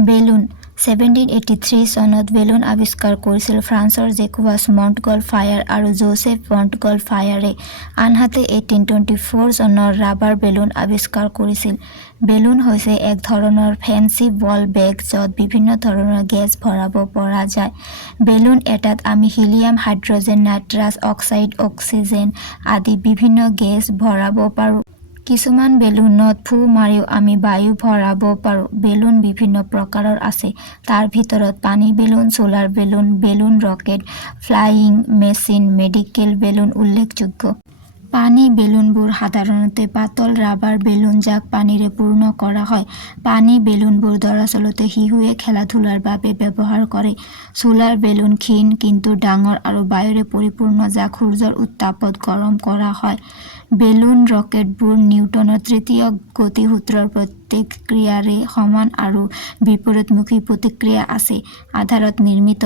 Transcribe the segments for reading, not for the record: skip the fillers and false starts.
Balloon 1783 চনত balloon আৱিষ্কাৰ কৰিছিল ফ্ৰান্সৰ জেকুৱাছ মণ্টগলফায়াৰ আৰু জোচেফ মণ্টগলফায়াৰে। আনহাতে 1824 চনৰ ৰাবাৰ বেলুন আৱিষ্কাৰ কৰিছিল। বেলুন হৈছে এক ধৰণৰ ফেন্সি বল বেগ য'ত বিভিন্ন ধৰণৰ গেছ ভৰাব পৰা যায়। বেলুন এটাত আমি helium, hydrogen, nitrous oxide, oxygen আদি বিভিন্ন গেছ ভৰাব পাৰোঁ। কিছুমান বেলুনত ফু মাৰিও আমি বায়ু ভৰাব পাৰোঁ। বেলুন বিভিন্ন প্ৰকাৰৰ আছে। তাৰ ভিতৰত পানী balloon, solar balloon, balloon rocket, flying machine, medical balloon উল্লেখযোগ্য। পানী বেলুনবোৰ সাধাৰণতে পাতল ৰাবাৰ বেলুন যাক পানীৰে পূৰ্ণ কৰা হয়। পানী বেলুনবোৰ দৰাচলতে শিশুৱে খেলা-ধূলাৰ বাবে ব্যৱহাৰ কৰে। সোলাৰ বেলুন ক্ষীণ কিন্তু ডাঙৰ আৰু বায়ুৰে পৰিপূৰ্ণ যাক সূৰ্যৰ উত্তাপত গৰম কৰা হয়। বেলুন ৰকেটবোৰ নিউটনৰ তৃতীয় গতিসূত্ৰৰ প্ৰতিক্ৰিয়াৰে সমান আৰু বিপৰীতমুখী প্ৰতিক্ৰিয়া আছে আধাৰত নিৰ্মিত।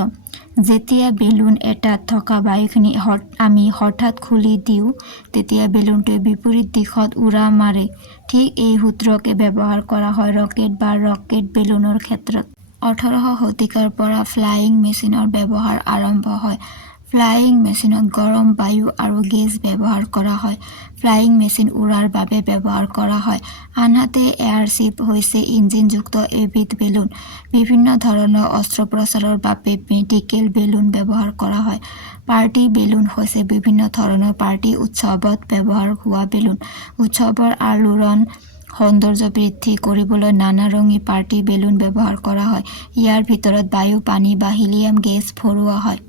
যেতিয়া বেলুন এটাত থকা বায়ুখিনি আমি হঠাৎ খুলি দিওঁ তেতিয়া বেলুনটোৱে বিপৰীত দিশত উৰা মাৰে। ঠিক এই সূত্ৰকে ব্যৱহাৰ কৰা হয় ৰকেট বা ৰকেট বেলুনৰ ক্ষেত্ৰত। 18শ শতিকাৰ পৰা ফ্লাইং মেচিনৰ ব্যৱহাৰ আৰম্ভ হয়। ফ্লাইং মেচিনত গৰম বায়ু আৰু গেছ ব্যৱহাৰ কৰা হয়। ফ্লাইং মেচিন উৰাৰ বাবে ব্যৱহাৰ কৰা হয়। আনহাতে এয়াৰশ্বিপ হৈছে ইঞ্জিনযুক্ত এবিধ বেলুন। বিভিন্ন ধৰণৰ অস্ত্ৰোপচাৰৰ বাবে মেডিকেল বেলুন ব্যৱহাৰ কৰা হয়। পাৰ্টি বেলুন হৈছে বিভিন্ন ধৰণৰ পাৰ্টি উৎসৱত ব্যৱহাৰ হোৱা বেলুন। উৎসৱৰ আলোড়ন সৌন্দৰ্য বৃদ্ধি কৰিবলৈ নানা-ৰঙী পাৰ্টি বেলুন ব্যৱহাৰ কৰা হয়। ইয়াৰ ভিতৰত বায়ু, পানী বা হিলিয়াম গেছ ভৰোৱা হয়।